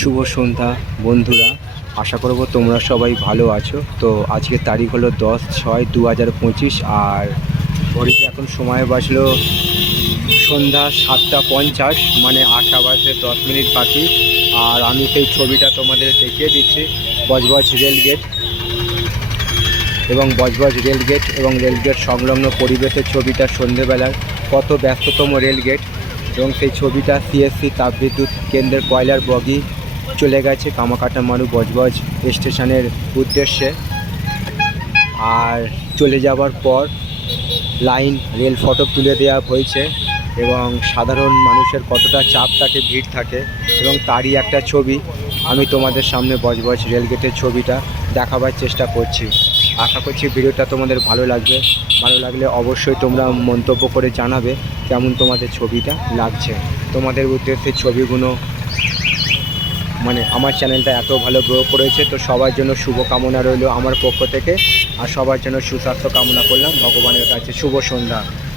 শুভ সন্ধ্যা বন্ধুরা, আশা করব তোমরা সবাই ভালো আছো। তো আজকের তারিখ হলো 10/6/2025 আর ঘড়িতে এখন সময় বাজলো সন্ধ্যা 7:50, মানে 8টা বাজতে 10 মিনিট বাকি। আর আমি সেই ছবিটা তোমাদের দেখিয়ে দিচ্ছি, বজবজ রেলগেট এবং রেলগেট সংলগ্ন পরিবেশের ছবিটা। সন্ধেবেলার কত ব্যস্ততম রেলগেট এবং সেই ছবিটা সিএসসি তাপবিদ্যুৎ কেন্দ্রের কয়লার বগি চলে গেছে কামাকাটামারু বজবজ স্টেশনের উদ্দেশ্যে। আর চলে যাওয়ার পর লাইন রেল ফটক তুলে দেওয়া হয়েছে এবং সাধারণ মানুষের কতটা চাপ থাকে, ভিড় থাকে, এবং তারই একটা ছবি আমি তোমাদের সামনে বজবজ রেলগেটের ছবিটা দেখাবার চেষ্টা করছি। আশা করছি ভিডিওটা তোমাদের ভালো লাগবে। ভালো লাগলে অবশ্যই তোমরা মন্তব্য করে জানাবে কেমন তোমাদের ছবিটা লাগছে। তোমাদের উদ্দেশ্যে ছবিগুলো মানে আমার চ্যানেলটা এত ভালো গ্রো করেছে, তো সবার জন্য শুভকামনা রইল আমার পক্ষ থেকে। আর সবার জন্য সুস্বাস্থ্য কামনা করলাম ভগবানের কাছে। শুভ সন্ধ্যা।